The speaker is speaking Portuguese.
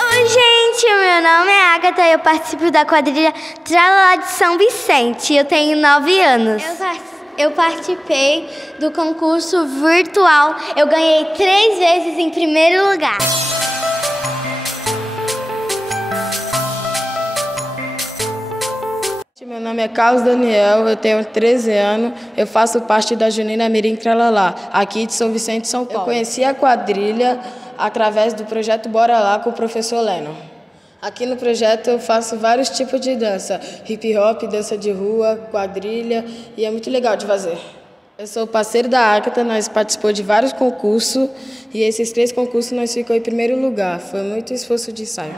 Oi, gente, meu nome é Agatha e eu participo da quadrilha Tralalá de São Vicente. Eu tenho 9 anos. Eu participei do concurso virtual. Eu ganhei 3 vezes em primeiro lugar. Meu nome é Carlos Daniel, eu tenho 13 anos, eu faço parte da Junina Mirim Tralalá, aqui de São Vicente, São Paulo. Eu conheci a quadrilha através do projeto Bora Lá com o professor Leno. Aqui no projeto eu faço vários tipos de dança, hip hop, dança de rua, quadrilha, e é muito legal de fazer. Eu sou parceiro da Agatha, nós participamos de vários concursos e esses 3 concursos nós ficamos em primeiro lugar, foi muito esforço de ensaio.